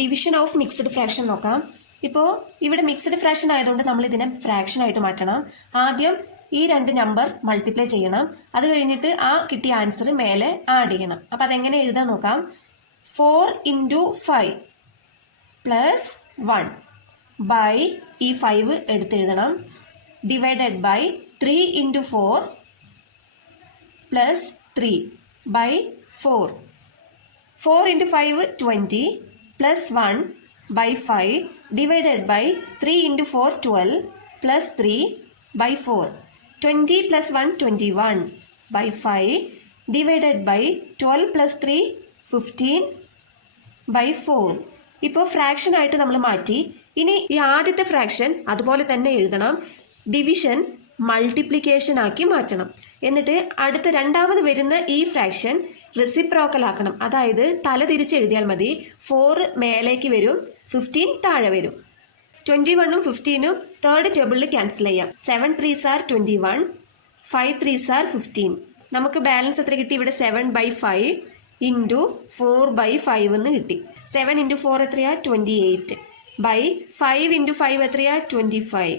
Division of mixed fraction നോക്കാം. ഇപ്പോൾ ഇവിടെ മിക്സ്ഡ് ഫ്രാക്ഷൻ ആയതുകൊണ്ട് നമ്മൾ ഇതിനെ ഫ്രാക്ഷൻ ആയിട്ട് മാറ്റണം. ആദ്യം ഈ രണ്ട് നമ്പർ മൾട്ടിപ്ലൈ ചെയ്യണം. അത് കഴിഞ്ഞിട്ട് ആ കിട്ടിയ ആൻസർ മേലെ ആഡ് ചെയ്യണം. അപ്പം അതെങ്ങനെ എഴുതാൻ നോക്കാം. 4 × 5 പ്ലസ് 1 ബൈ ഈ 5 എടുത്തെഴുതണം. Divided by 3 × 4 plus 3 by 4. 4 × 5 20 plus 1 by 5 divided by 3 × 4 12 plus 3 by 4. 20 plus 1 21 by 5 divided by 12 plus 3 15 by 4. ഇപ്പോൾ ഫ്രാക്ഷൻ ആയിട്ട് നമ്മൾ മാറ്റി. ഇനി ഈ ആദ്യത്തെ ഫ്രാക്ഷൻ അതുപോലെ തന്നെ എഴുതണം. ഡിവിഷൻ മൾട്ടിപ്ലിക്കേഷൻ ആക്കി മാറ്റണം. എന്നിട്ട് അടുത്ത രണ്ടാമത് വരുന്ന ഈ ഫ്രാക്ഷൻ റെസിപ്രോക്കൽ ആക്കണം. അതായത് തല തിരിച്ച് എഴുതിയാൽ മതി. 4 മേലേക്ക് വരും, 15 താഴെ വരും. 21ഉം 15ഉം തേർഡ് ടേബിളിൽ ക്യാൻസൽ ചെയ്യാം. 7 3s are 21, 5 3s are 15. നമുക്ക് ബാലൻസ് എത്ര കിട്ടി? ഇവിടെ 7/5 ഇൻറ്റു 4/5 എന്ന് കിട്ടി. 7 × 4 എത്രയാ? 28 ബൈ 5 × 5 എത്രയാ? 25.